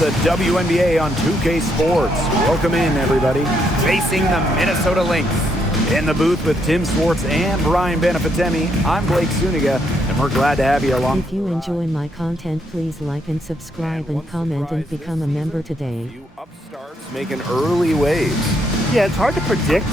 the WNBA on 2K Sports. Welcome in, everybody. Facing the Minnesota Lynx. In the booth with Tim Swartz and Brian Benefitemi, I'm Blake Zuniga, and we're glad to have you along. If you enjoy my content, please like and subscribe and comment and become a member today. Upstarts making early waves. Yeah, it's hard to predict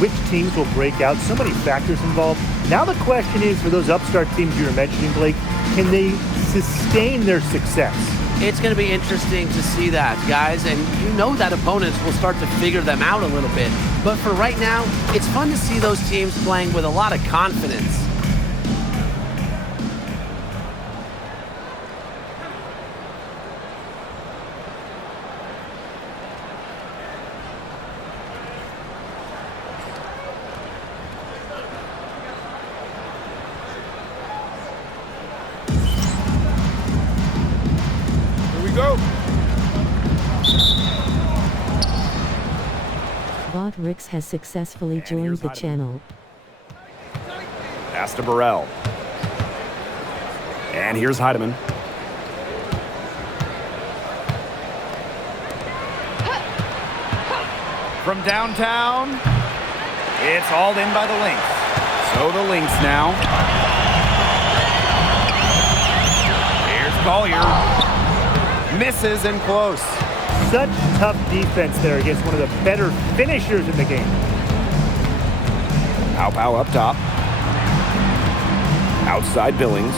which teams will break out. So many factors involved. Now the question is, for those upstart teams you were mentioning, Blake, can they sustain their success? It's going to be interesting to see that, guys, and you know that opponents will start to figure them out a little bit. But for right now, it's fun to see those teams playing with a lot of confidence. Go. Bot Ricks has successfully joined the channel. Pass to Burrell. And here's Heidemann. From downtown, it's hauled in by the Lynx. So the Lynx now. Here's Collier. Misses and close. Such tough defense there against one of the better finishers in the game. Pow up top. Outside Billings.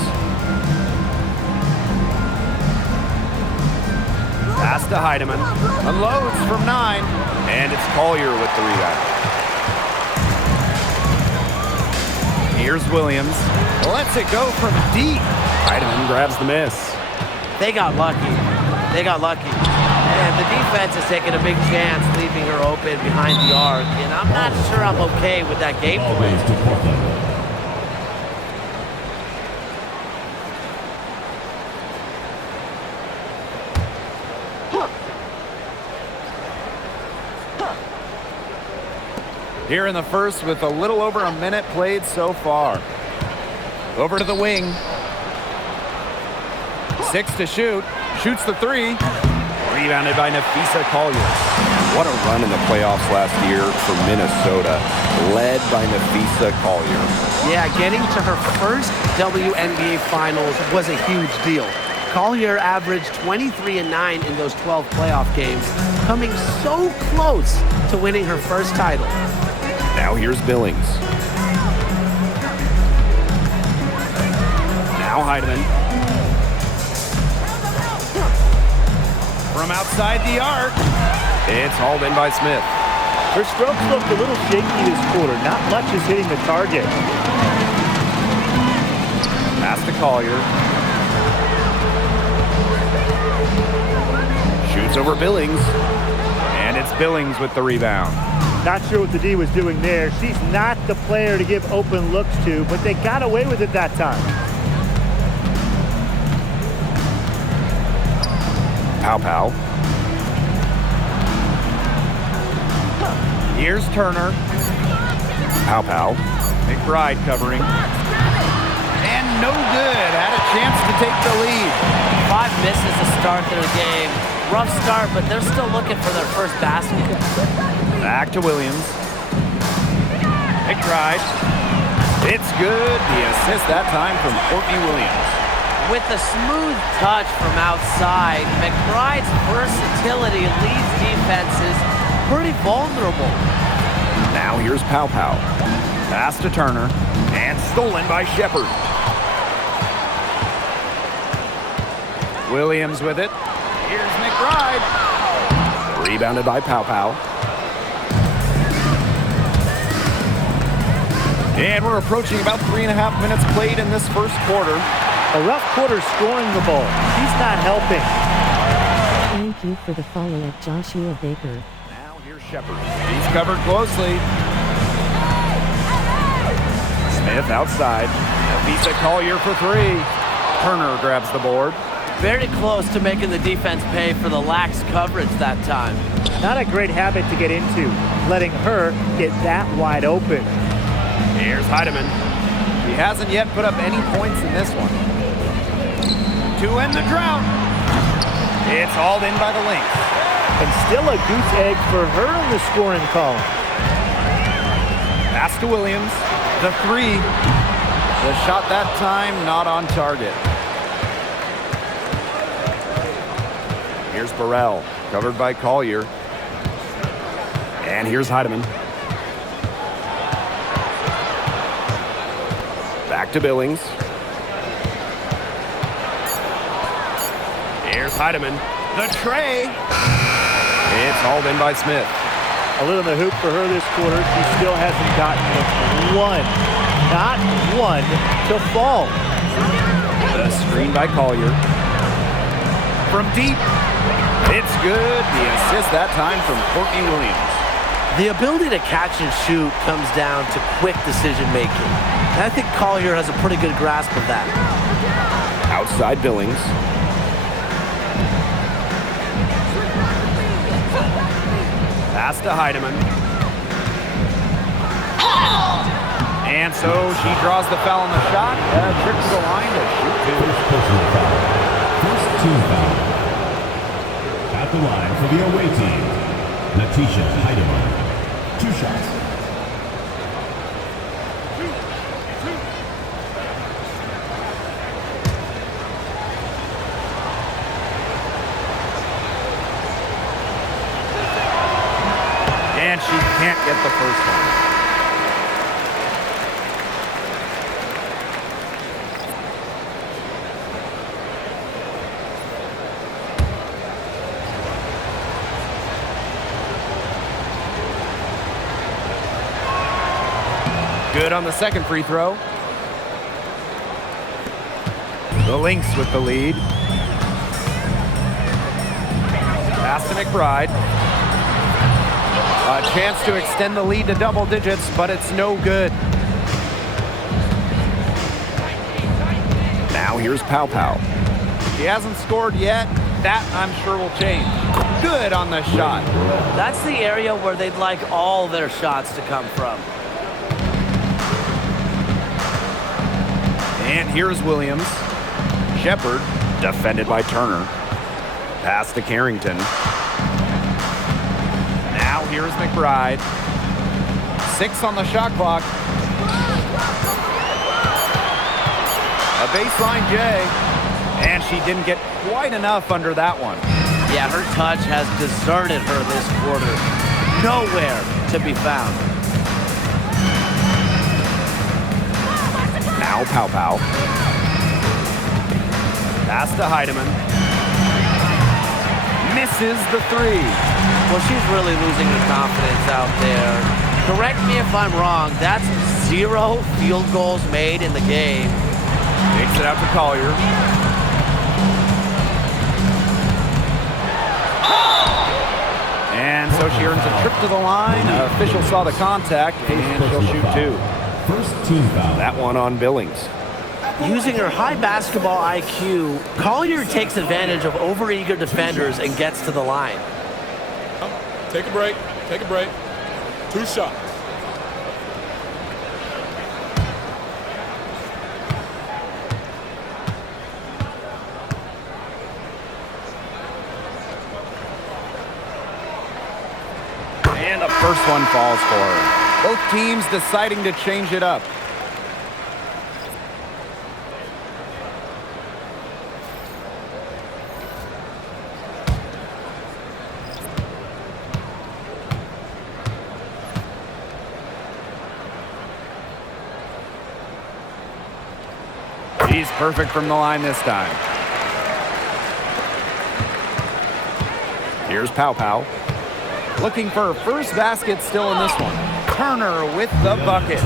Pass to Heidemann. Unloads from 9. And it's Collier with the rebound. Here's Williams. Lets it go from deep. Heidemann grabs the miss. They got lucky. They got lucky. And the defense is taking a big chance, leaving her open behind the arc. And I'm not sure I'm okay with that game plan. Here in the first with a little over a minute played so far. Over to the wing. 6 to shoot. Shoots the 3. Rebounded by Nafisa Collier. What a run in the playoffs last year for Minnesota. Led by Nafisa Collier. Yeah, getting to her first WNBA Finals was a huge deal. Collier averaged 23 and 9 in those 12 playoff games, coming so close to winning her first title. Now here's Billings. Now Heidemann. From outside the arc, it's hauled in by Smith. Her strokes looked a little shaky this quarter. Not much is hitting the target. Pass to Collier. Shoots over Billings. And it's Billings with the rebound. Not sure what the D was doing there. She's not the player to give open looks to, but they got away with it that time. Pow. Here's Turner. Pow. McBride covering. And no good. Had a chance to take the lead. 5 misses to start their game. Rough start, but they're still looking for their first basket. Back to Williams. McBride. It's good. The assist that time from Courtney Williams. With a smooth touch from outside, McBride's versatility leaves defenses pretty vulnerable. Now here's Pow. Pass to Turner, and stolen by Shepard. Williams with it. Here's McBride. Rebounded by Pow. And we're approaching about 3.5 minutes played in this first quarter. A rough quarter scoring the ball. She's not helping. Thank you for the follow at Joshua Baker. Now here's Shepard. He's covered closely. Smith outside. Nafisa Collier for 3. Turner grabs the board. Very close to making the defense pay for the lax coverage that time. Not a great habit to get into, letting her get that wide open. Here's Heidemann. He hasn't yet put up any points in this one. To end the drought. It's hauled in by the Lynx. And still a goose egg for her in the scoring column. Pass to Williams. The three. The shot that time not on target. Here's Burrell, covered by Collier. And here's Heidemann. Back to Billings. Here's Heidemann. The tray. It's hauled in by Smith. A little in the hoop for her this quarter. She still hasn't gotten not one to fall. The screen by Collier. From deep. It's good. The assist that time from Courtney Williams. The ability to catch and shoot comes down to quick decision making. And I think Collier has a pretty good grasp of that. Outside Billings. Pass to Heidemann. And so she draws the foul on the shot. Trip to the line to shoot two. First team foul. At the line for the away team, Natisha Heidemann. 2 shots. And she can't get the first one. Good on the second free throw. The Lynx with the lead. Pass to McBride. A chance to extend the lead to double digits, but it's no good. Now here's Pow Pow. He hasn't scored yet. That, I'm sure, will change. Good on the shot. That's the area where they'd like all their shots to come from. And here's Williams. Shepard, defended by Turner. Pass to Carrington. Now here's McBride. 6 on the shot clock. A baseline J. And she didn't get quite enough under that one. Yeah, her touch has deserted her this quarter. Nowhere to be found. Now Pow Pow. Pass to Heidemann. Misses the three. Well, she's really losing her confidence out there. Correct me if I'm wrong. That's 0 field goals made in the game. Takes it out to Collier. And so she earns a trip to the line. Official saw the contact, and she'll shoot 2. First team foul. That one on Billings. Using her high basketball IQ, Collier takes advantage of overeager defenders and gets to the line. Take a break. Take a break. 2 shots. And the first one falls for her. Both teams deciding to change it up. She's perfect from the line this time. Here's Pow Pow. Looking for her first basket still in this one. Turner with the bucket.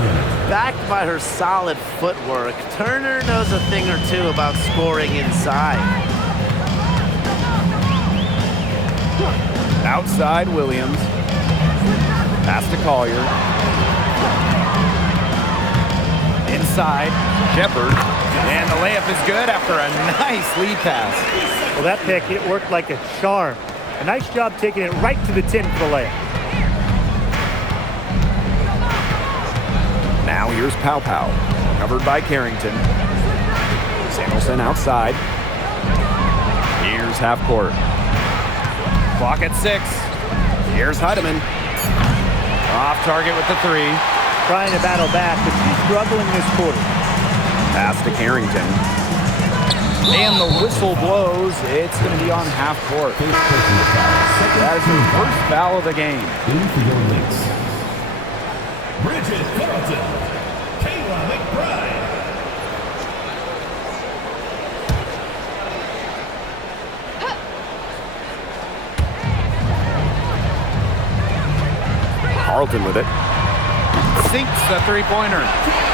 Backed by her solid footwork, Turner knows a thing or two about scoring inside. Outside Williams. Pass to Collier. Inside, Shepard. And the layup is good after a nice lead pass. Well, that pick, it worked like a charm. A nice job taking it right to the 10 for the layup. Now here's Pow Pow, covered by Carrington. Samuelson outside. Here's half court. Clock at 6. Here's Heidemann. Off target with the 3. Trying to battle back, but she's struggling this quarter. Pass to Carrington. And the whistle blows. It's going to be on half court. That is her first foul of the game. In for your Lynx. Bridget Carlton. Kayla McBride. Carlton with it. Sinks the three-pointer.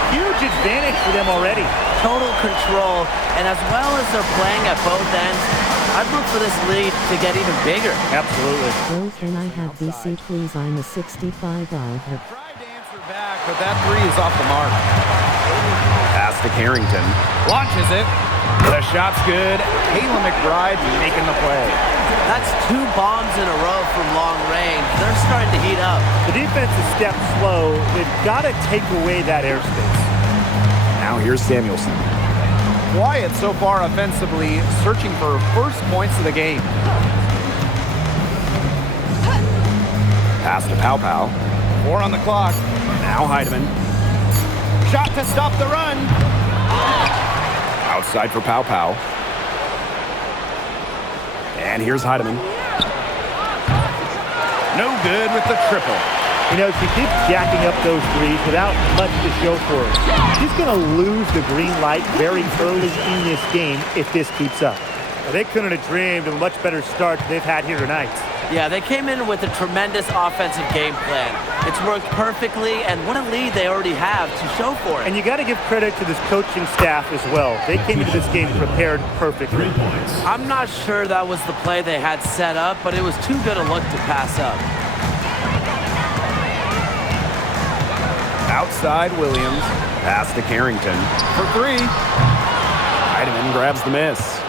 Huge advantage for them already. Total control, and as well as they're playing at both ends, I'd look for this lead to get even bigger. Absolutely. Oh, can I have BC please? I'm a 65 out. Tried to answer back, but that 3 is off the mark. Pass to Carrington. Launches it. The shot's good. Kayla McBride making the play. That's 2 bombs in a row from long range. They're starting to heat up. The defense is stepped slow. They've got to take away that airspace. Now here's Samuelson. Quiet so far offensively, searching for first points of the game. Pass to Pow Pow. 4 on the clock. Now Heidemann. Shot to stop the run. Outside for Pow Pow. And here's Heidemann. No good with the triple. You know, she keeps jacking up those threes without much to show for her. She's going to lose the green light very early in this game if this keeps up. Well, they couldn't have dreamed of a much better start than they've had here tonight. Yeah, they came in with a tremendous offensive game plan. It's worked perfectly, and what a lead they already have to show for it. And you got to give credit to this coaching staff as well. They came into this game prepared perfectly. 3 points. I'm not sure that was the play they had set up, but it was too good a look to pass up. Outside Williams. Pass to Carrington. For 3. Heidemann grabs the miss.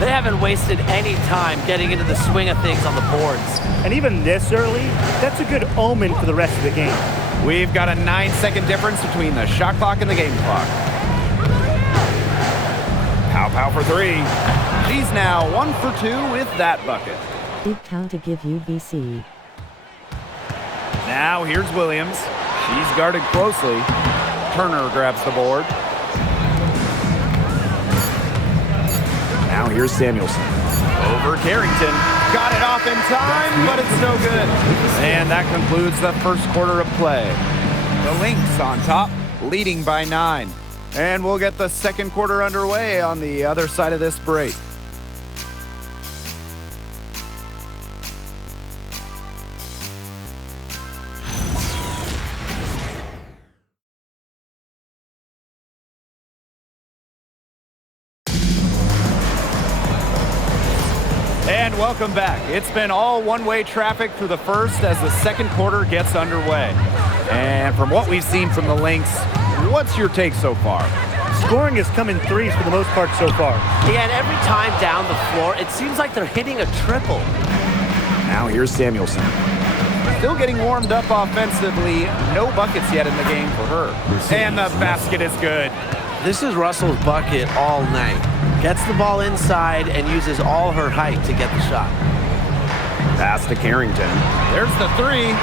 They haven't wasted any time getting into the swing of things on the boards. And even this early, that's a good omen for the rest of the game. We've got a 9-second difference between the shot clock and the game clock. Pow Pow for 3. She's now 1 for 2 with that bucket. Big cow to give you BC. Now here's Williams. She's guarded closely. Turner grabs the board. Now here's Samuelson. Over Carrington. Got it off in time, but it's no good. And that concludes the first quarter of play. The Lynx on top, leading by 9. And we'll get the second quarter underway on the other side of this break. And welcome back. It's been all one-way traffic through the first as the second quarter gets underway. And from what we've seen from the Lynx, what's your take so far? Scoring has come in threes for the most part so far. Yeah, and every time down the floor, it seems like they're hitting a triple. Now here's Samuelson. Still getting warmed up offensively. No buckets yet in the game for her. And the basket is good. This is Russell's bucket all night. Gets the ball inside and uses all her height to get the shot. Pass to Carrington. There's the 3.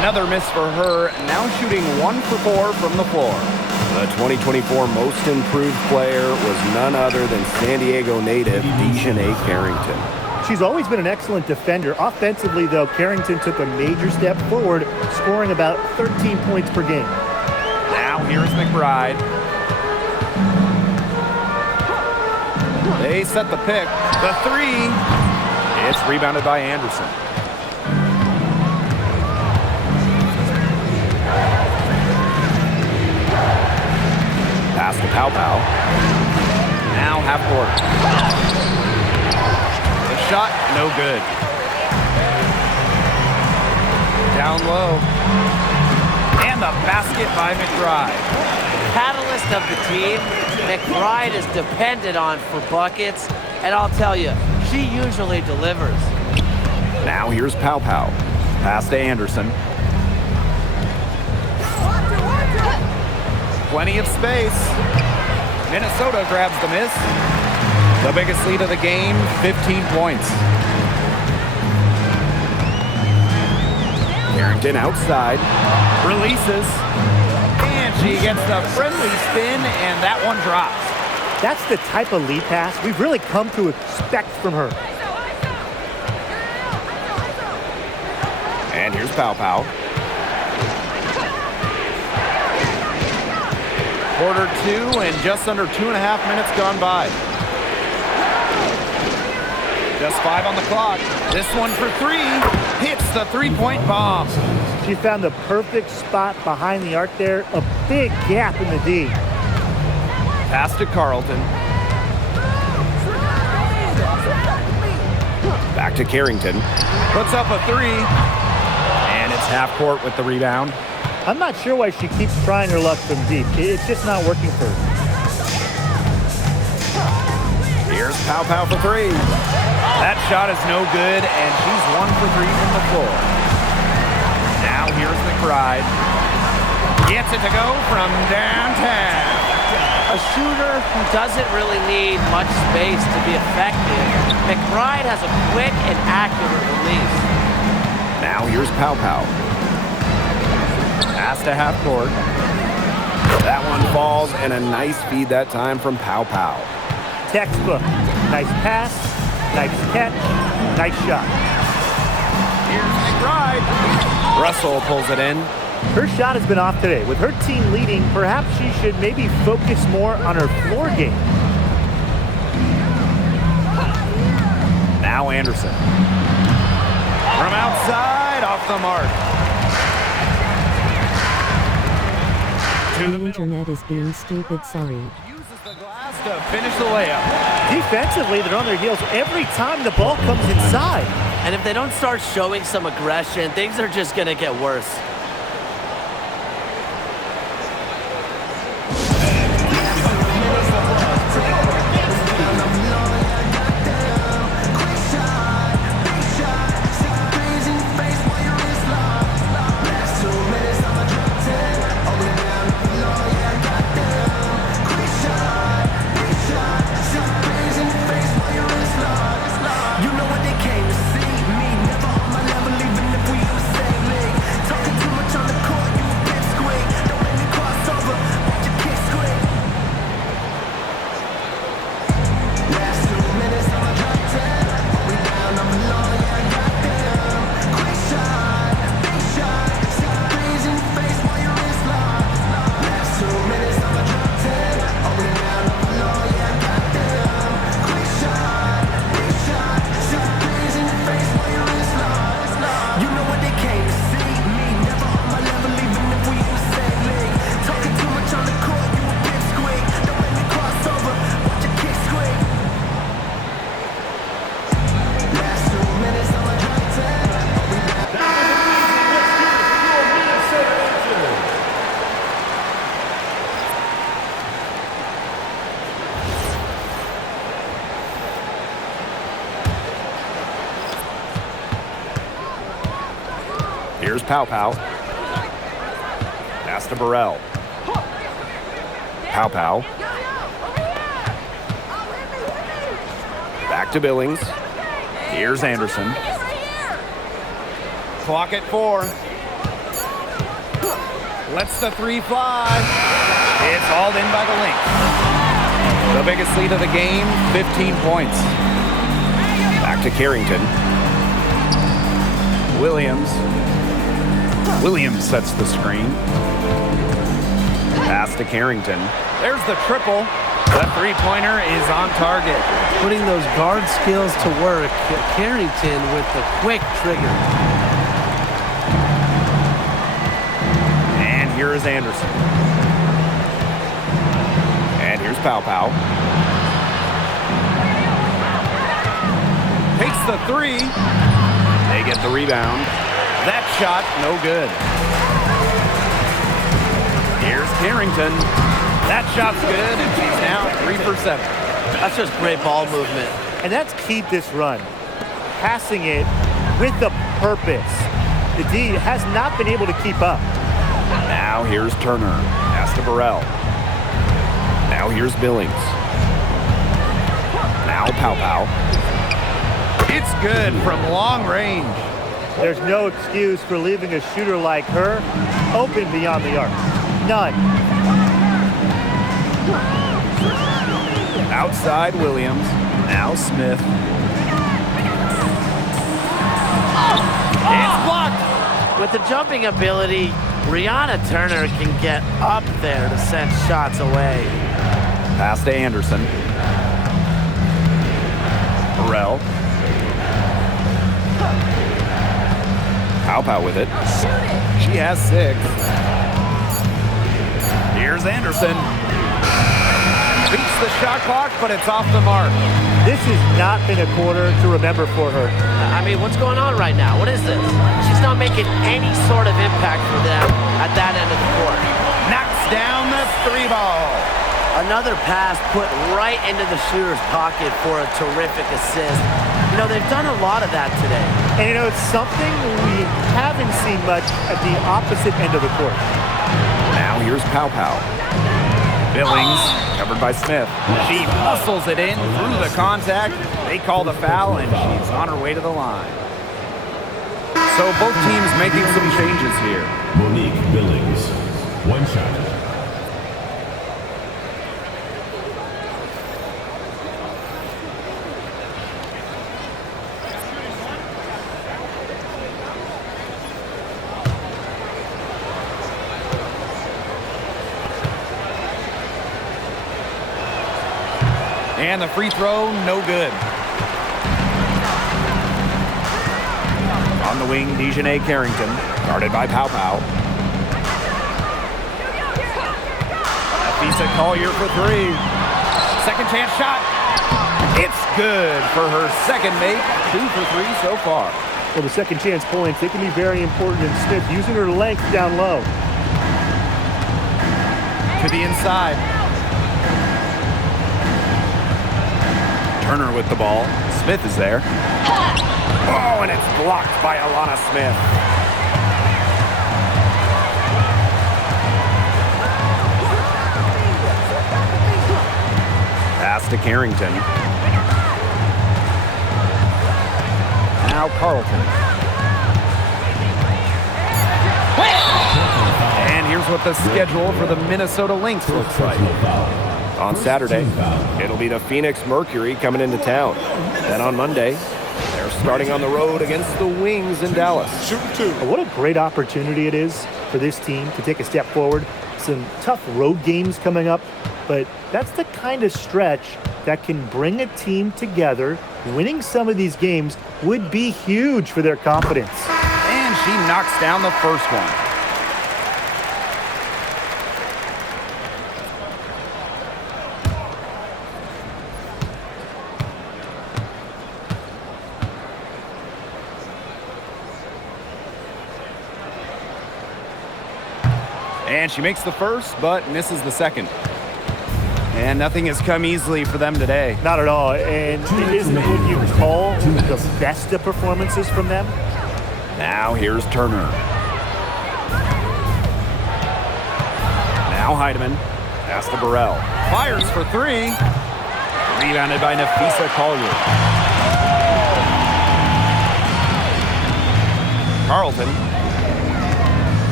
Another miss for her. Now shooting 1 for 4 from the floor. The 2024 Most Improved Player was none other than San Diego native Dejanay Carrington. She's always been an excellent defender. Offensively, though, Carrington took a major step forward, scoring about 13 points per game. Now here's McBride. They set the pick. The 3. It's rebounded by Anderson. Pass to Pow Pow. Now half court. The shot, no good. Down low. And the basket by McBride. Catalyst of the team, McBride is depended on for buckets, and I'll tell you, she usually delivers. Now here's Pow Pow. Pass to Anderson. Plenty of space. Minnesota grabs the miss. The biggest lead of the game, 15 points. Carrington outside. Releases. And she gets the friendly spin, and that one drops. That's the type of lead pass we've really come to expect from her. And here's Pow Pow. Quarter 2 and just under 2.5 minutes gone by. Just 5 on the clock. This one for 3. Hits the three-point bomb. She found the perfect spot behind the arc there. A big gap in the D. Pass to Carlton. Back to Carrington. Puts up a 3. And it's half court with the rebound. I'm not sure why she keeps trying her luck from deep. It's just not working for her. Here's Pow Pow for 3. That shot is no good, and she's 1 for 3 from the floor. Now here's McBride. Gets it to go from downtown. A shooter who doesn't really need much space to be effective. McBride has a quick and accurate release. Now here's Pow Pow. Pass to half court. That one falls, and a nice feed that time from Pow Pow. Textbook. Nice pass, nice catch, nice shot. Here's McBride. Russell pulls it in. Her shot has been off today. With her team leading, perhaps she should maybe focus more on her floor game. Now Anderson. From outside, off the mark. The internet is being stupid, sorry. Uses the glass to finish the layup. Defensively, they're on their heels every time the ball comes inside. And if they don't start showing some aggression, things are just going to get worse. Here's Pow Pow. Pass to Burrell. Pow Pow. Back to Billings. Here's Anderson. Clock at 4. Lets the 3 fly. It's hauled in by the Lynx. The biggest lead of the game, 15 points. Back to Carrington. Williams sets the screen. Pass to Carrington. There's the triple. The three-pointer is on target. Putting those guard skills to work. Carrington with the quick trigger. And here is Anderson. And here's Pow Pow. Takes the 3. They get the rebound. That shot, no good. Here's Carrington. That shot's good, and she's now 3 for 7. That's just great ball movement. And that's keyed this run. Passing it with a purpose. The D has not been able to keep up. Now here's Turner. Pass to Burrell. Now here's Billings. Now Pow Pow. It's good from long range. There's no excuse for leaving a shooter like her open beyond the arc. None. Outside Williams. Now Smith. It's blocked. With the jumping ability, Brianna Turner can get up there to send shots away. Pass to Anderson. Burrell. Pow with it. She has 6. Here's Anderson. Beats the shot clock, but it's off the mark. This has not been a quarter to remember for her. I mean, what's going on right now? What is this? She's not making any sort of impact for them at that end of the court. Knocks down the 3 ball. Another pass put right into the shooter's pocket for a terrific assist. You know, they've done a lot of that today. And you know, it's something we haven't seen much at the opposite end of the court. Now here's Pow. Billings, covered by Smith. She muscles it in through the contact. They call the foul, and she's on her way to the line. So both teams making some changes here. Monique Billings, 1 shot. And the free throw, no good. On the wing, Dejanay Carrington, guarded by Pow. Nafisa Collier for 3. Second chance shot. It's good for her second make. 2 for 3 so far. Well, the second chance points, they can be very important, and Smith using her length down low. To the inside. Turner with the ball. Smith is there. Oh, and it's blocked by Alana Smith. Pass to Carrington. Now Carlton. And here's what the schedule for the Minnesota Lynx looks like. On Saturday, it'll be the Phoenix Mercury coming into town. Then on Monday, they're starting on the road against the Wings in Dallas. Shooting 2. What a great opportunity it is for this team to take a step forward. Some tough road games coming up, but that's the kind of stretch that can bring a team together. Winning some of these games would be huge for their confidence. And she knocks down the first one. And she makes the first, but misses the second. And nothing has come easily for them today. Not at all, and it isn't what you call the best of performances from them. Now here's Turner. Now Heidemann. Pass to Burrell. Fires for 3. Rebounded by Nafisa Collier. Carlton.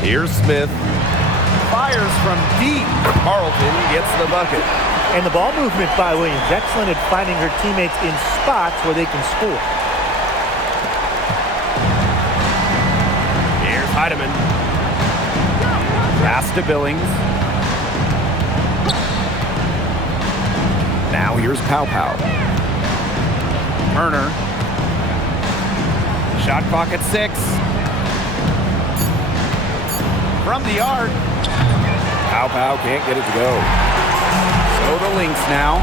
Here's Smith. Fires from deep. Carlton gets the bucket. And the ball movement by Williams, excellent at finding her teammates in spots where they can score. Here's Heidemann. Pass to Billings. Now here's Pow. Turner. Shot clock at 6. From the arc. Pow can't get it to go. So the Lynx now.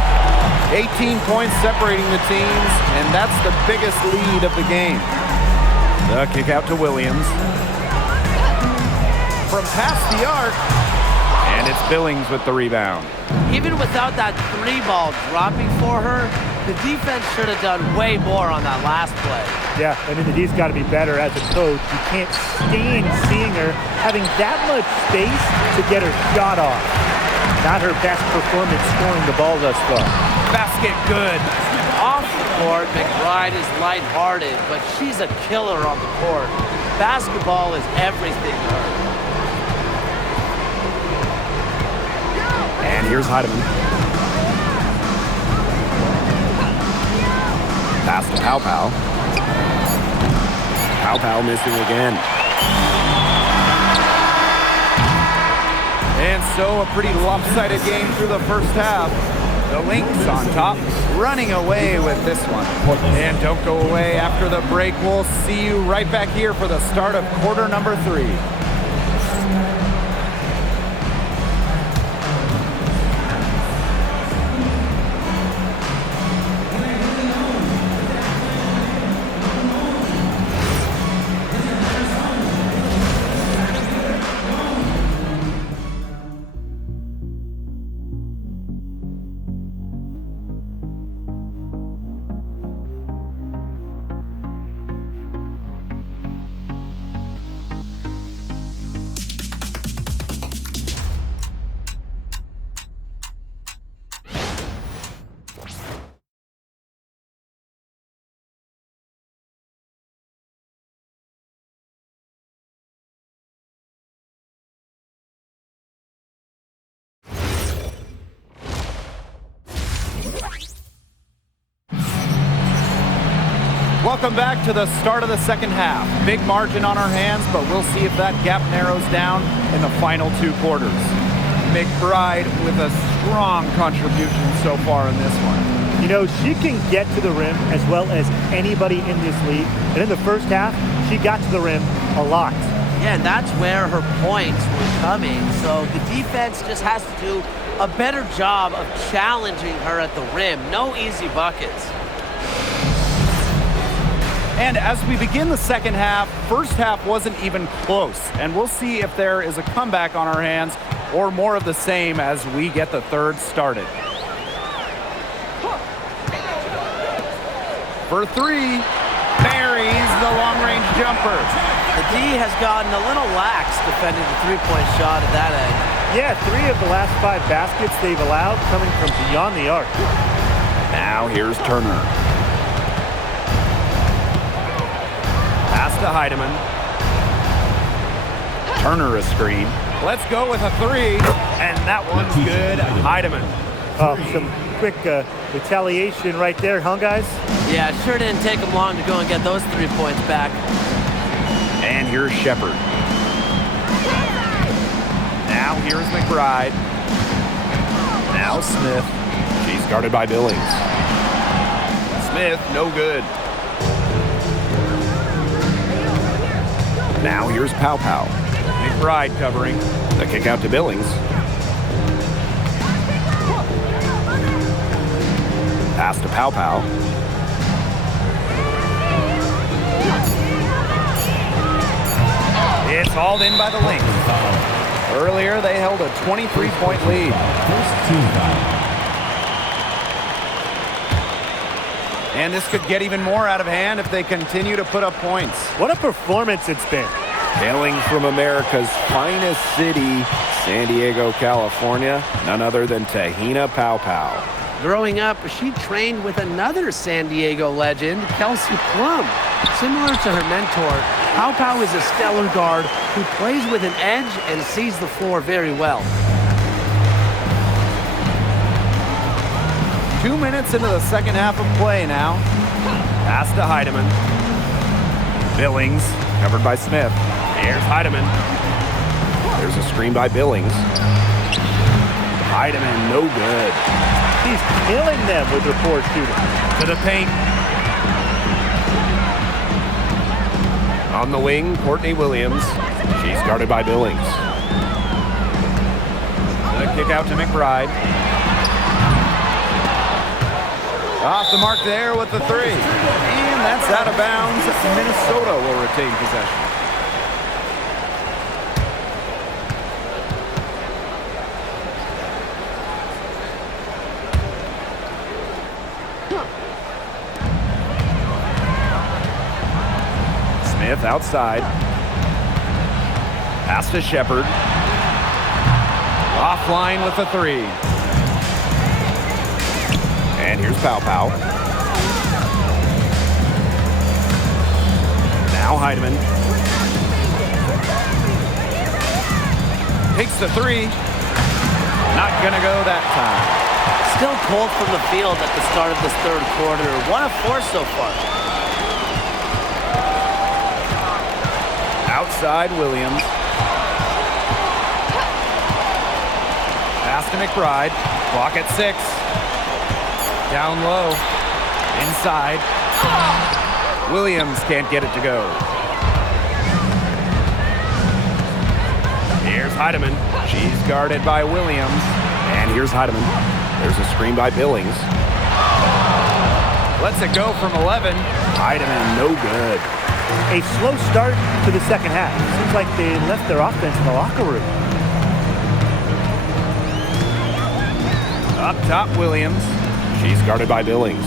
18 points separating the teams, and that's the biggest lead of the game. The kick out to Williams. From past the arc, and it's Billings with the rebound. Even without that 3 ball dropping for her, the defense should have done way more on that last play. Yeah, I mean, the D's got to be better as a coach. You can't stand seeing her having that much space to get her shot off. Not her best performance scoring the ball thus far. Basket good. Off court. McBride is lighthearted, but she's a killer on the court. Basketball is everything to her. And here's Heidemann. Pass to Pau. Pau missing again. And so a pretty lopsided game through the first half. The Lynx on top, running away with this one. And don't go away after the break. We'll see you right back here for the start of quarter number 3. Welcome back to the start of the second half. Big margin on our hands, but we'll see if that gap narrows down in the final 2 quarters. McBride with a strong contribution so far in this one. You know, she can get to the rim as well as anybody in this league. And in the first half, she got to the rim a lot. Yeah, and that's where her points were coming. So the defense just has to do a better job of challenging her at the rim. No easy buckets. And as we begin the second half, first half wasn't even close. And we'll see if there is a comeback on our hands or more of the same as we get the third started. For 3, buries the long-range jumper. The D has gotten a little lax defending the three-point shot at that end. Yeah, 3 of the last 5 baskets they've allowed coming from beyond the arc. Now here's Turner. Pass to Heidemann. Turner a screen. Let's go with a 3, and that one's good. Heidemann. Oh, some quick retaliation right there, huh, guys? Yeah, it sure didn't take them long to go and get those 3 points back. And here's Shepard. Now here's McBride. Now Smith. She's guarded by Billings. Smith, no good. Now here's Pau. McBride covering. The kick out to Billings. Pass to Pau. It's hauled in by the Lynx. Earlier, they held a 23-point lead. First team foul. And this could get even more out of hand if they continue to put up points. What a performance it's been. Hailing from America's finest city, San Diego, California, none other than Tahina Pau. Growing up, she trained with another San Diego legend, Kelsey Plum. Similar to her mentor, Pau is a stellar guard who plays with an edge and sees the floor very well. 2 minutes into the second half of play now. Pass to Heidemann. Billings, covered by Smith. Here's Heidemann. There's a screen by Billings. Heidemann, no good. He's killing them with her poor shooting. To the paint. On the wing, Courtney Williams. She's guarded by Billings. The kick out to McBride. Off the mark there with the 3. And that's out of bounds. Minnesota will retain possession. Smith outside. Pass to Shepard. Offline with the 3. And here's Pau. Heidemann. Takes the three. Not gonna go that time. Still cold from the field at the start of this third quarter. 1 of 4 so far. Outside Williams. Pass to McBride. Clock at 6. Down low. Inside. Williams can't get it to go. Here's Heidemann. She's guarded by Williams. And here's Heidemann. There's a screen by Billings. Lets it go from 11. Heidemann, no good. A slow start to the second half. Seems like they left their offense in the locker room. Up top, Williams. She's guarded by Billings.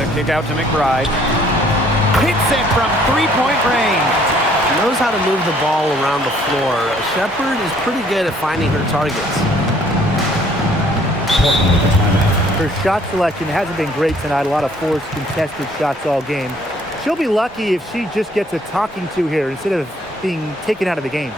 The kick out to McBride. Hits it from three-point range. Knows how to move the ball around the floor. Shepard is pretty good at finding her targets. Her shot selection hasn't been great tonight. A lot of forced contested shots all game. She'll be lucky if she just gets a talking to here instead of being taken out of the game.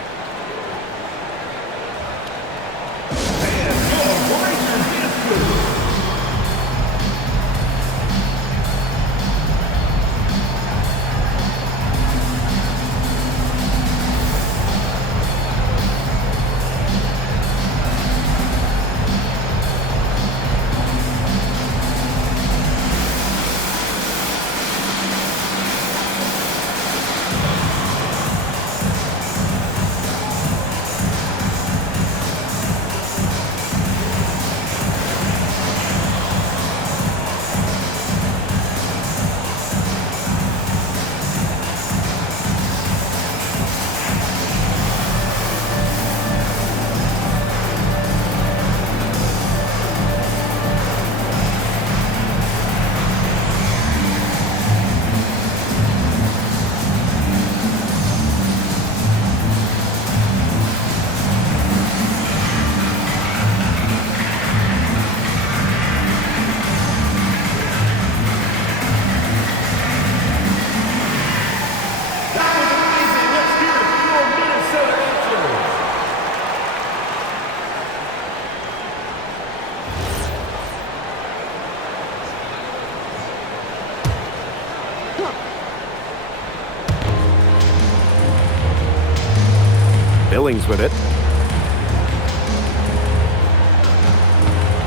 Billings with it.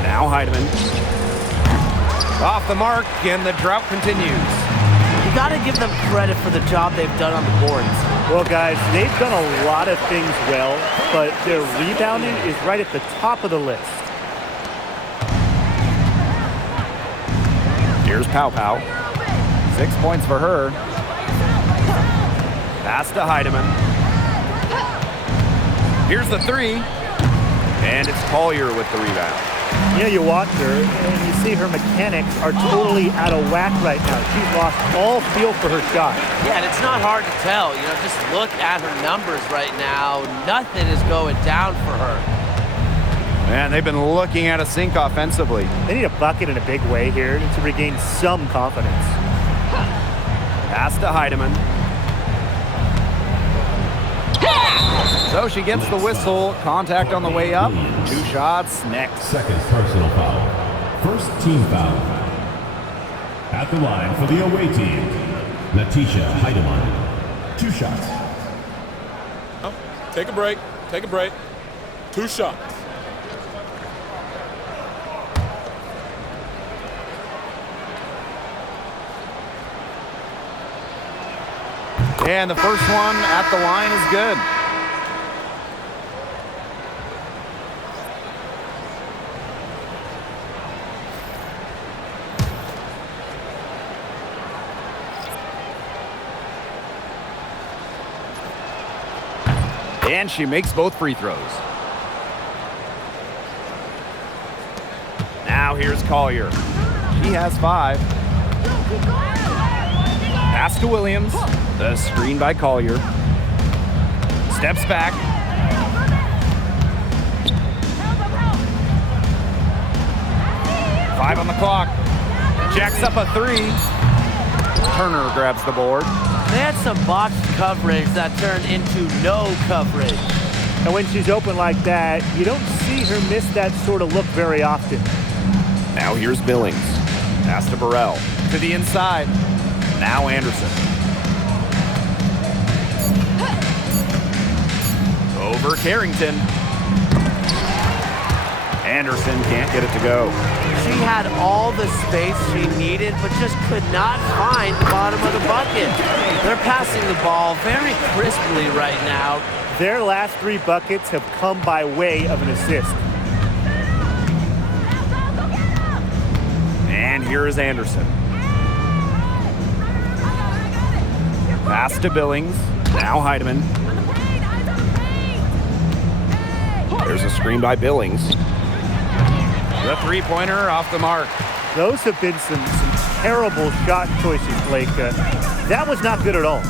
Now Heidemann. Off the mark, and the drought continues. You got to give them credit for the job they've done on the boards. Well, guys, they've done a lot of things well, but their rebounding is right at the top of the list. Here's Pow Pow. 6 points for her. Pass to Heidemann. Here's the three. And it's Collier with the rebound. You know, you watch her, and you see her mechanics are totally out of whack right now. She's lost all feel for her shot. Yeah, and it's not hard to tell. You know, just look at her numbers right now. Nothing is going down for her. Man, they've been looking at a sink offensively. They need a bucket in a big way here to regain some confidence. Pass to Heidemann. So she gets the whistle. Contact on the way up. 2 shots next. Second personal foul. First team foul. At the line for the away team, Natisha Heidemann. 2 shots. Oh, take a break. Take a break. 2 shots. And the first one at the line is good. And she makes both free throws. Now here's Collier. She has 5. Pass to Williams. The screen by Collier. Steps back. Five on the clock. Jacks up a 3. Turner grabs the board. They had some botched coverage that turned into no coverage. And when she's open like that, you don't see her miss that sort of look very often. Now here's Billings. Pass to Burrell. To the inside. Now Anderson. Over Carrington. Anderson can't get it to go. She had all the space she needed, but just could not find the bottom of the bucket. They're passing the ball very crisply right now. Their last 3 buckets have come by way of an assist. And here is Anderson. Pass to Billings. Now Heidemann. There's a screen by Billings. The three-pointer off the mark. Those have been some terrible shot choices, Blake. That was not good at all.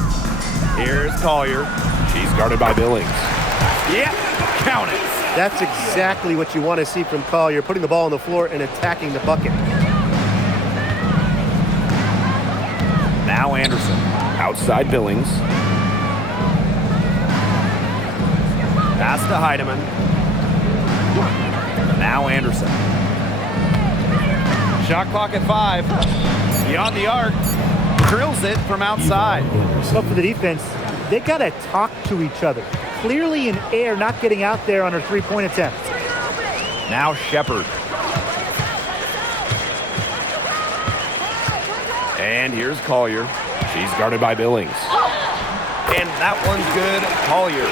Here's Collier. She's guarded by Billings. Yep, count it. That's exactly what you want to see from Collier, putting the ball on the floor and attacking the bucket. Now Anderson. Outside Billings. Pass to Heidemann. Now Anderson. Shot clock at 5. Beyond the arc. Drills it from outside. But for the defense, they got to talk to each other. Clearly in air, not getting out there on her three-point attempt. Now Shepard. And here's Collier. She's guarded by Billings. And that one's good. Collier.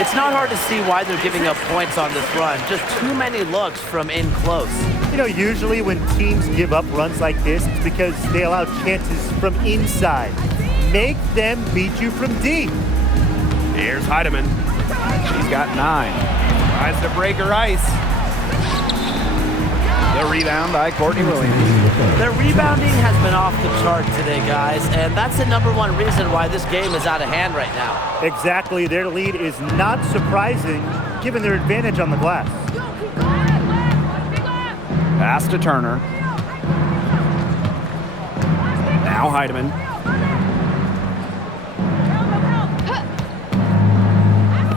It's not hard to see why they're giving up points on this run. Just too many looks from in close. You know, usually when teams give up runs like this, it's because they allow chances from inside. Make them beat you from deep. Here's Heidemann. She's got 9. Tries to break her ice. The rebound by Courtney Williams. Their rebounding has been off the chart today, guys, and that's the #1 reason why this game is out of hand right now. Exactly. Their lead is not surprising, given their advantage on the glass. Pass to Turner. Now Heidemann.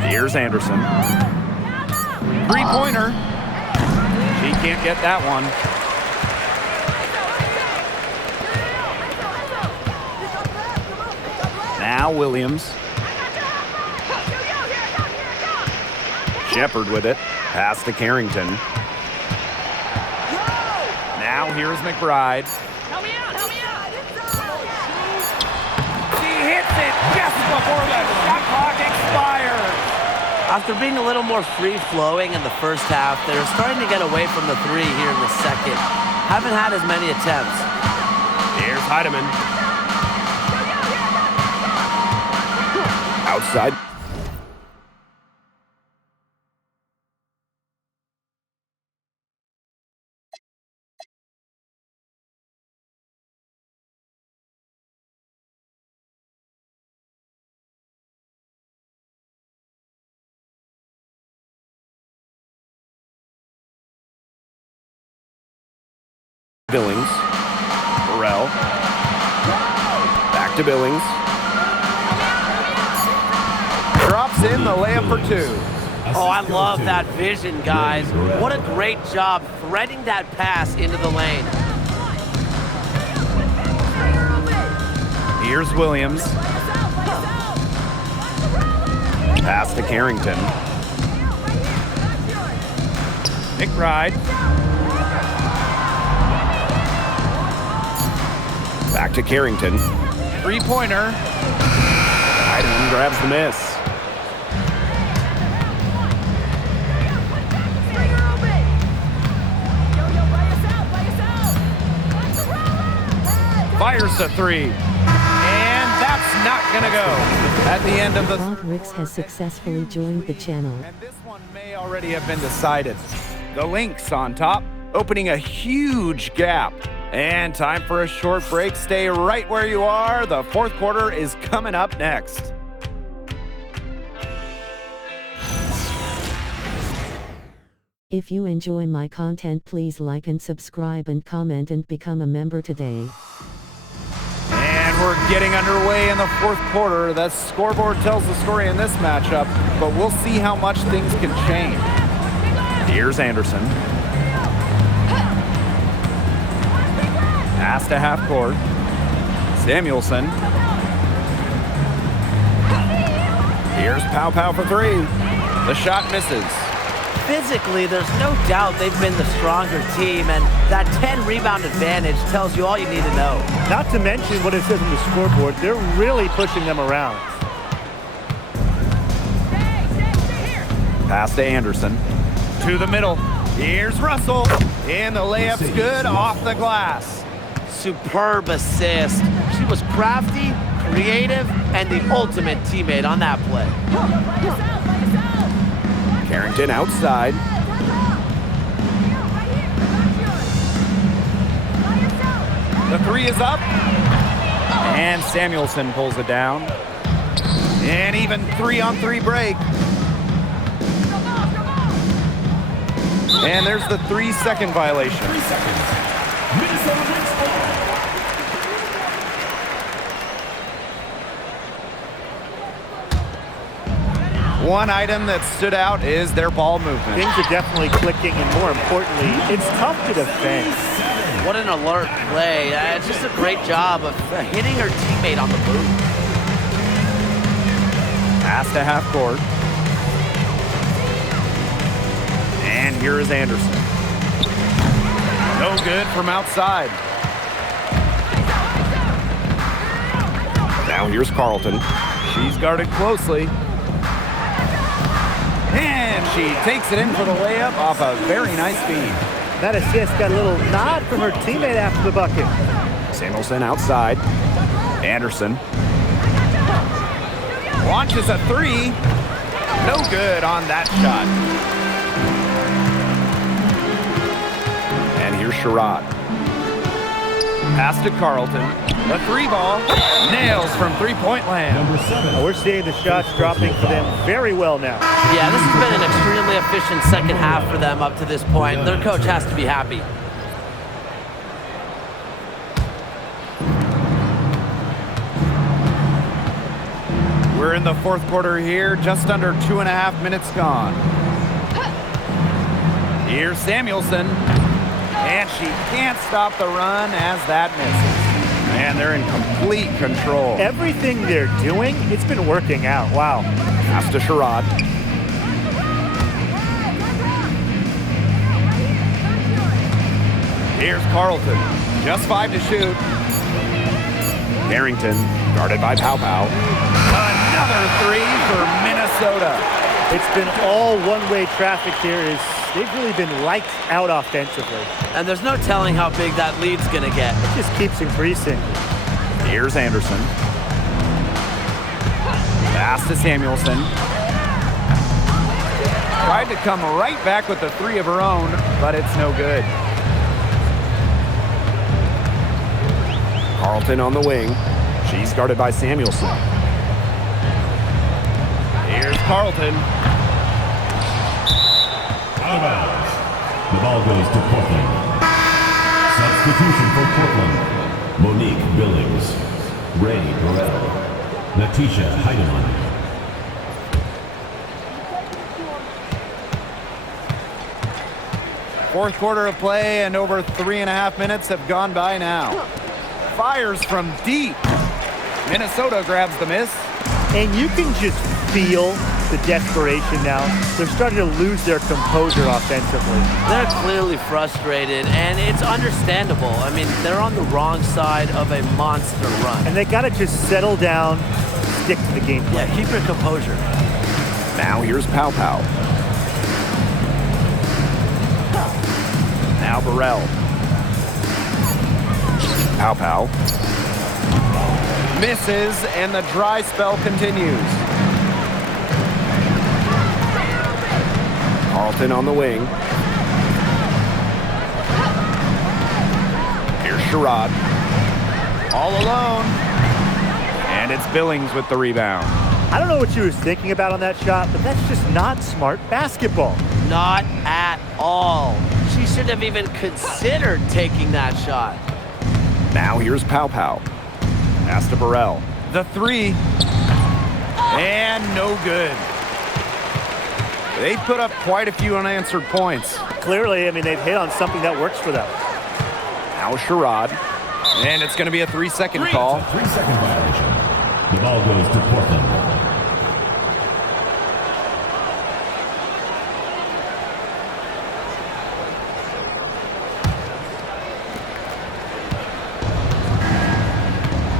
Here's Anderson. Three-pointer. She can't get that one. Now Williams. Shepard with it. Pass to Carrington. Now here's McBride. She hits it just before the shot clock expires. After being a little more free-flowing in the first half, they're starting to get away from the 3 here in the second. Haven't had as many attempts. Here's Heidemann. Outside. Billings. Burrell. Back to Billings. Drops in the layup for 2. Oh, I love that vision, guys. What a great job threading that pass into the lane. Here's Williams. Pass to Carrington. McBride. Back to Carrington. Three-pointer. Heidemann grabs the miss. Fires the 3. And that's not going to go. At the end of the... Rix has successfully joined the channel. And this one may already have been decided. The Lynx on top, opening a huge gap. And time for a short break. Stay right where you are. The fourth quarter is coming up next. If you enjoy my content, please like and subscribe and comment and become a member today. And We're getting underway in the fourth quarter. The scoreboard tells the story in this matchup, but we'll see how much things can change. Here's Anderson. Pass to half court. Samuelson. Here's Pow for three. The shot misses. Physically, there's no doubt they've been the stronger team, and that 10-rebound advantage tells you all you need to know. Not to mention what it says on the scoreboard, they're really pushing them around. Pass to Anderson. To the middle. Here's Russell. And the layup's good off the glass. Superb assist. She was crafty, creative, and the ultimate teammate on that play. Carrington outside. The three is up. And Samuelson pulls it down. And even 3-on-3 break. And there's the 3-second violation. 3 seconds. Minnesota Lynx ball. One item that stood out is their ball movement. Things are definitely clicking, and more importantly, it's tough to defend. What an alert play. It's just a great job of hitting her teammate on the move. Pass to half court. And here is Anderson. No good from outside. Now here's Carlton. She's guarded closely. And she takes it in for the layup off a very nice feed. That assist got a little nod from her teammate after the bucket. Samuelson outside. Anderson. Launches a three. No good on that shot. And here's Sherrod. Pass to Carlton. The three ball. Nails from three-point land. Number 7. We're seeing the shots dropping for them very well now. Yeah, this has been an extremely efficient second half for them up to this point. Their coach has to be happy. We're in the fourth quarter here, just under 2.5 minutes gone. Here's Samuelson. And she can't stop the run as that misses. And they're in complete control. Everything they're doing, it's been working out. Wow. Pass to Sherrod. Here's Carlton. Just 5 to shoot. Carrington, guarded by Pow. Another three for Minnesota. It's been all one-way traffic here. They've really been lights out offensively. And there's no telling how big that lead's going to get. It just keeps increasing. Here's Anderson. Pass to Samuelson. Tried to come right back with the three of her own, but it's no good. Carlton on the wing. She's guarded by Samuelson. Here's Carlton. Out of bounds. The ball goes to Portland. Substitution for Portland. Monique Billings. Ray Burrell. Natisha Heidemann. Fourth quarter of play, and over 3.5 minutes have gone by now. Fires from deep. Minnesota grabs the miss. And you can just feel the desperation now. They're starting to lose their composure offensively. They're clearly frustrated, and it's understandable. I mean, they're on the wrong side of a monster run. And they got to just settle down, stick to the game plan. Yeah, keep your composure. Now here's Pow. Now Burrell. Pow. Misses, and the dry spell continues. Carlton on the wing. Here's Sherrod. All alone. And it's Billings with the rebound. I don't know what she was thinking about on that shot, but that's just not smart basketball. Not at all. She should have even considered taking that shot. Now here's Pow. Pass to Burrell. The three. And no good. They put up quite a few unanswered points. Clearly, I mean, they've hit on something that works for them. Now Sherrod. And it's going to be a 3-second call. 3-second violation. The ball goes to Portland.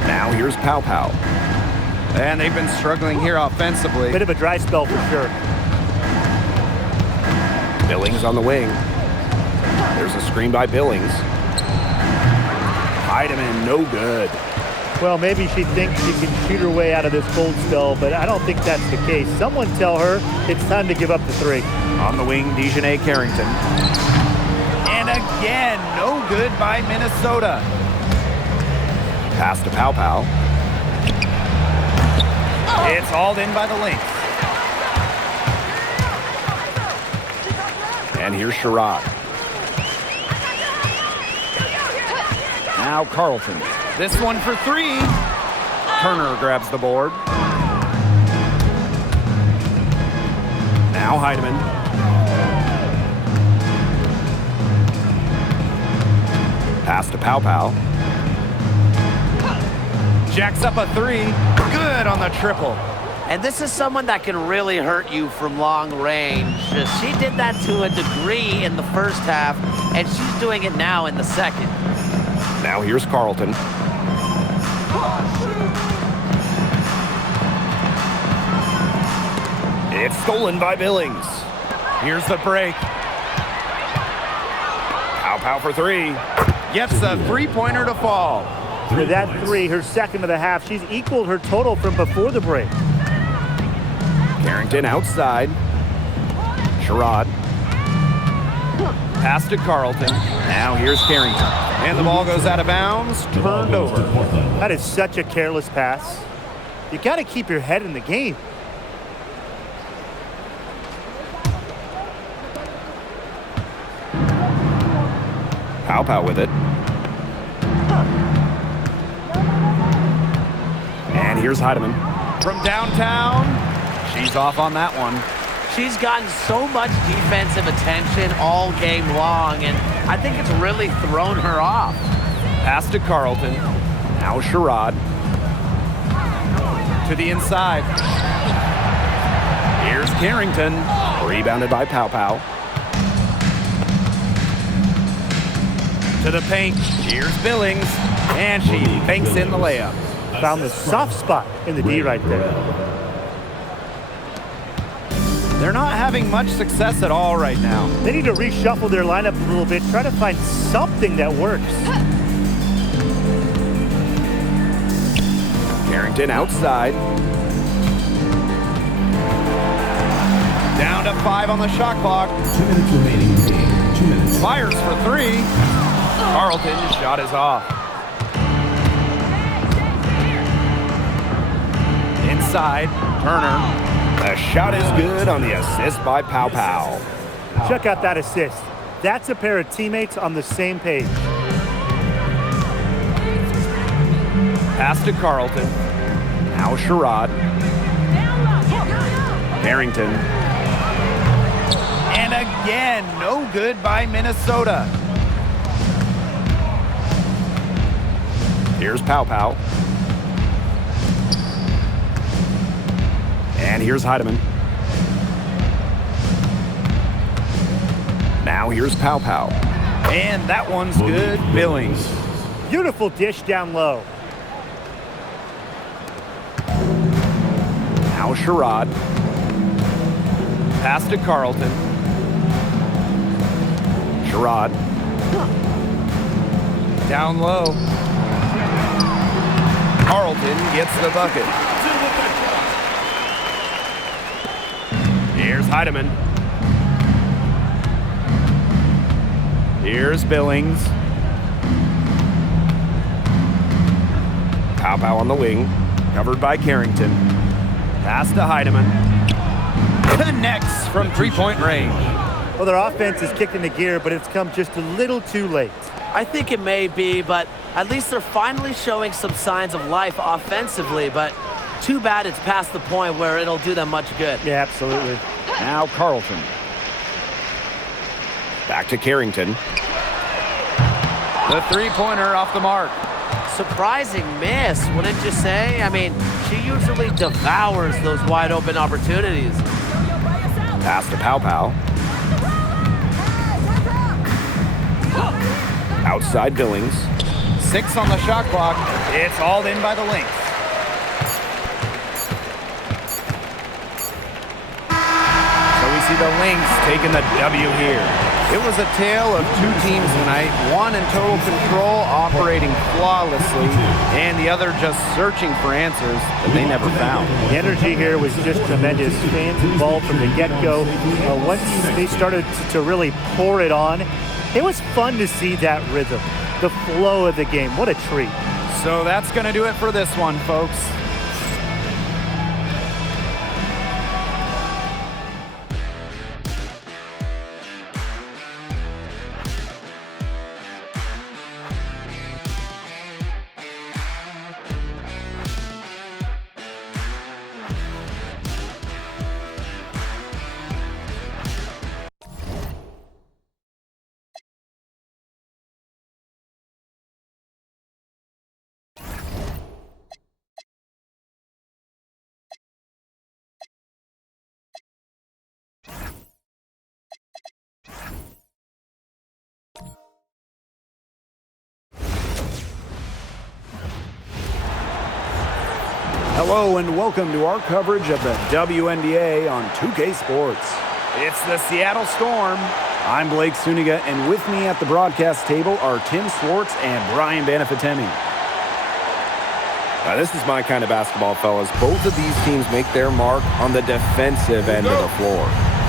Now here's Pow. And they've been struggling here offensively. Bit of a dry spell for sure. Billings on the wing. There's a screen by Billings. Heidemann, no good. Well, maybe she thinks she can shoot her way out of this cold spell, but I don't think that's the case. Someone tell her it's time to give up the three. On the wing, Dejanay Carrington. And again, no good by Minnesota. Pass to Pow. It's hauled in by the Lynx. And here's Sherrod. Now Carlton. This one for three. Turner grabs the board. Now Heidemann. Pass to Pow. Jacks up a three. Good on the triple. And this is someone that can really hurt you from long range. She did that to a degree in the first half, and she's doing it now in the second. Now here's Carlton. It's stolen by Billings. Here's the break. Pow for three. Gets a three-pointer to fall. With that three, her second of the half, she's equaled her total from before the break. Carrington outside. Sherrod. Pass to Carlton. Now here's Carrington. And the ball goes out of bounds. Turned over. That is such a careless pass. You got to keep your head in the game. Pow with it. And here's Heidemann. From downtown. She's off on that one. She's gotten so much defensive attention all game long, and I think it's really thrown her off. Pass to Carlton. Now Sherrod. To the inside. Here's Carrington. Rebounded by Pow. To the paint. Here's Billings. And she banks in the layup. Found the soft spot in the D right there. They're not having much success at all right now. They need to reshuffle their lineup a little bit, try to find something that works. Carrington outside. Down to 5 on the shot clock. 2 minutes remaining in the game. 2 minutes. Fires for three. Carlton's shot is off. Inside, Turner. The shot is good on the assist by Pow. Check out that assist. That's a pair of teammates on the same page. Pass to Carlton. Now Sherrod. Carrington. And again, no good by Minnesota. Here's Pow. And here's Heidemann. Now here's Pow. And that one's good. Billings. Beautiful dish down low. Now Sherrod. Pass to Carlton. Sherrod. Down low. Carlton gets the bucket. Here's Heidemann. Here's Billings. Pow on the wing. Covered by Carrington. Pass to Heidemann. Connects from three-point range. Well, their offense is kicked into gear, but it's come just a little too late. I think it may be, but at least they're finally showing some signs of life offensively, but too bad it's past the point where it'll do them much good. Yeah, absolutely. Now Carlton. Back to Carrington. The three-pointer off the mark. Surprising miss, wouldn't you say? I mean, she usually devours those wide-open opportunities. Pass to Pow Pow. Outside Billings. 6 on the shot clock. It's hauled in by the Lynx. So we see the Lynx taking the W here. It was a tale of two teams tonight, one in total control, operating flawlessly, and the other just searching for answers that they never found. The energy here was just tremendous. Fans involved from the get-go. Once they started to really pour it on, it was fun to see that rhythm, the flow of the game. What a treat. So that's going to do it for this one, folks. Hello and welcome to our coverage of the WNBA on 2K Sports. It's the Seattle Storm. I'm Blake Suniga, and with me at the broadcast table are Tim Swartz and Brian Banafitemi. Now, this is my kind of basketball, fellas. Both of these teams make their mark on the defensive end of the floor.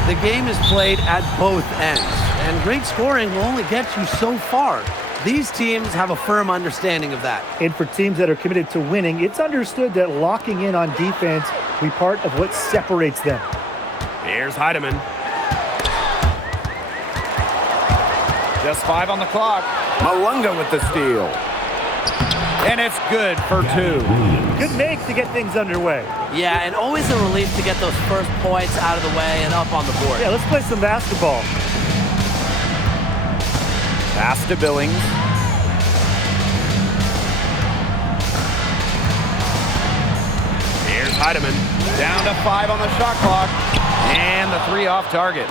The game is played at both ends, and great scoring will only get you so far. These teams have a firm understanding of that. And for teams that are committed to winning, it's understood that locking in on defense will be part of what separates them. Here's Heidemann. Just 5 on the clock. Malunga with the steal. And it's good for 2. Good make to get things underway. Yeah, and always a relief to get those first points out of the way and up on the board. Yeah, let's play some basketball. Pass to Billings. Here's Heidemann. Down to 5 on the shot clock. And the 3 off target.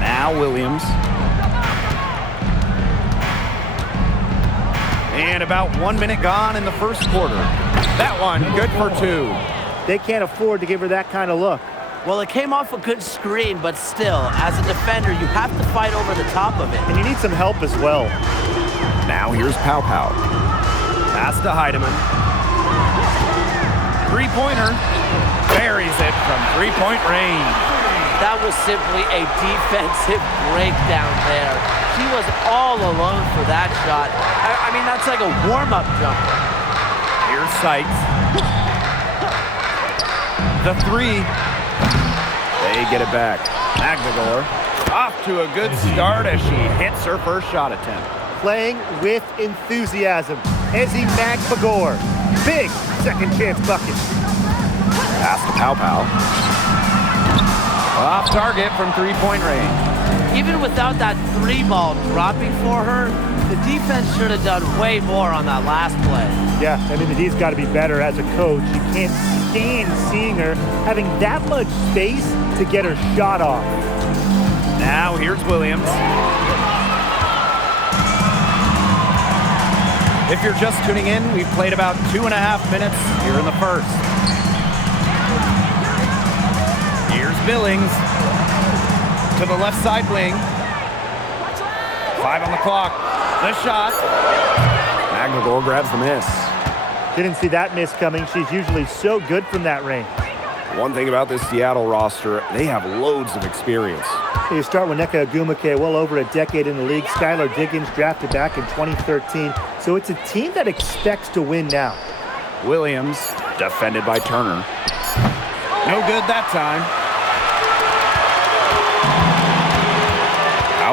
Now Williams. And about 1 minute gone in the first quarter. That one, good for 2. They can't afford to give her that kind of look. Well, it came off a good screen, but still, as a defender, you have to fight over the top of it. And you need some help as well. Now here's Pow Pow. Pass to Heidemann. Three-pointer. Buries it from three-point range. That was simply a defensive breakdown there. She was all alone for that shot. I mean, that's like a warm-up jumper. Here's Sykes. The 3. They get it back. Magdagor off to a good start as she hits her first shot attempt. Playing with enthusiasm. Ezzy Magdagor. Big second chance bucket. Pass to Pow Pow. Off target from three-point range. Even without that 3 ball dropping for her, the defense should have done way more on that last play. Yeah, I mean, the D's got to be better as a coach. You can't stand seeing her having that much space to get her shot off. Now here's Williams. If you're just tuning in, we've played about 2.5 minutes here in the first. Here's Billings to the left side wing. 5 on the clock. The shot. Magdagor grabs the miss. Didn't see that miss coming. She's usually so good from that range. One thing about this Seattle roster, they have loads of experience. You start with Nneka Ogwumike, well over a decade in the league. Skylar Diggins drafted back in 2013. So it's a team that expects to win now. Williams, defended by Turner. No good that time.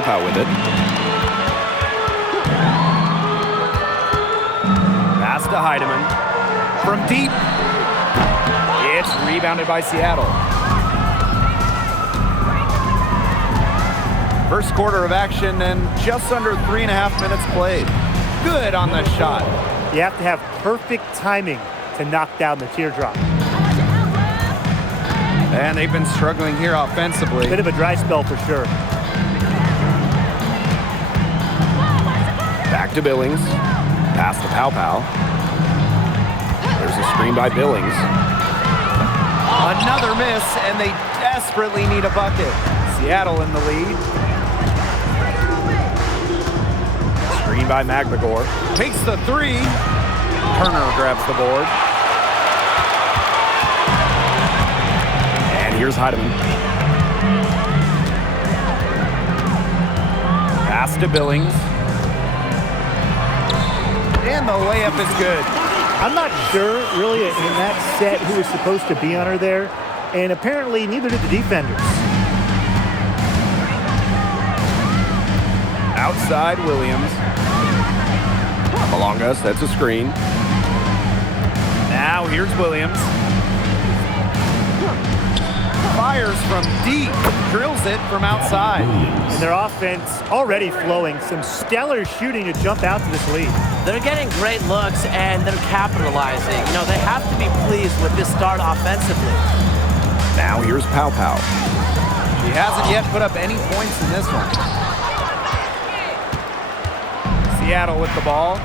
Pow with it. Pass to Heidemann. From deep. It's rebounded by Seattle. First quarter of action and just under 3.5 minutes played. Good on the shot. You have to have perfect timing to knock down the teardrop. And they've been struggling here offensively. Bit of a dry spell for sure. Back to Billings. Pass to Pow. There's a screen by Billings. Another miss, and they desperately need a bucket. Seattle in the lead. Screen by McGregor. Takes the three. Turner grabs the board. And here's Heidemann. Pass to Billings. And the layup is good. I'm not sure, really, in that set who was supposed to be on her there, and apparently neither did the defenders. Outside Williams. Malonga sets a screen. Now here's Williams. Fires from deep. Drills it from outside. And their offense already flowing. Some stellar shooting to jump out to this lead. They're getting great looks, and they're capitalizing. You know, they have to be pleased with this start offensively. Now here's Pow. He hasn't yet put up any points in this one. Seattle with the ball.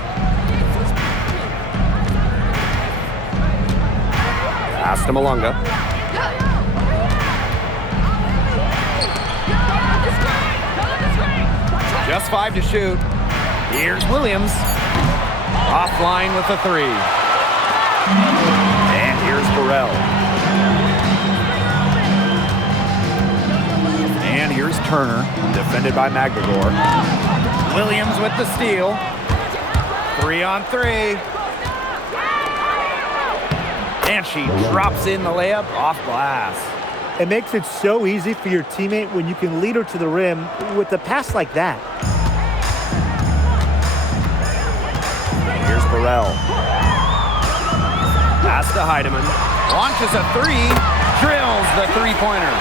Pass to Malonga. Just 5 to shoot. Here's Williams. Offline with a three. And here's Burrell. And here's Turner, defended by McGregor. Williams with the steal. 3-on-3. And she drops in the layup off glass. It makes it so easy for your teammate when you can lead her to the rim with a pass like that. Here's Burrell. Pass to Heidemann. Launches a three. Drills the three-pointer.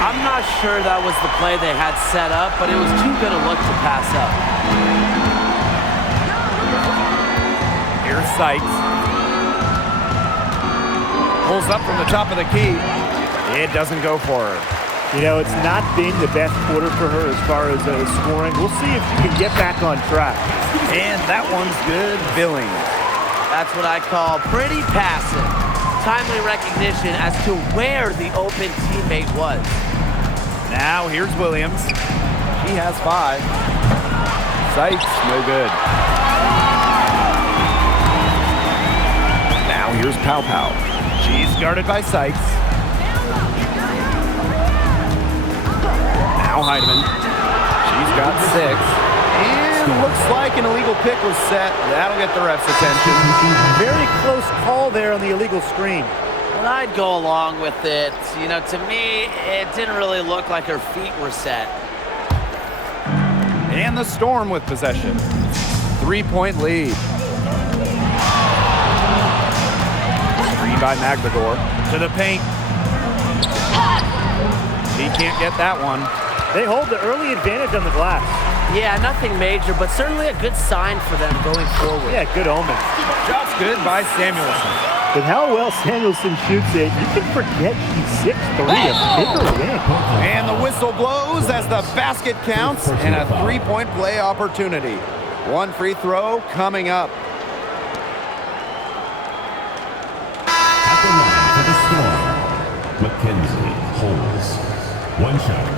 I'm not sure that was the play they had set up, but it was too good a look to pass up. Here's Sykes. Pulls up from the top of the key. It doesn't go for her. You know, it's not been the best quarter for her as far as scoring. We'll see if she can get back on track. And that one's good. Billings. That's what I call pretty passive. Timely recognition as to where the open teammate was. Now here's Williams. She has 5. Sykes, no good. Now here's Pow. She's guarded by Sykes. Now Heidemann. She's got 6. And looks like an illegal pick was set. That'll get the ref's attention. Very close call there on the illegal screen. And I'd go along with it. You know, to me, it didn't really look like her feet were set. And the Storm with possession. 3-point lead. Screen by McGregor. To the paint. He can't get that one. They hold the early advantage on the glass. Yeah, nothing major, but certainly a good sign for them going forward. Yeah, good omen. Just good by Samuelson. With how well Samuelson shoots it, you can forget she's 6'3", a bigger win. And the whistle blows as the basket counts and a 3-point play opportunity. One free throw coming up. At the line for the Storm, Mackenzie holds. One shot.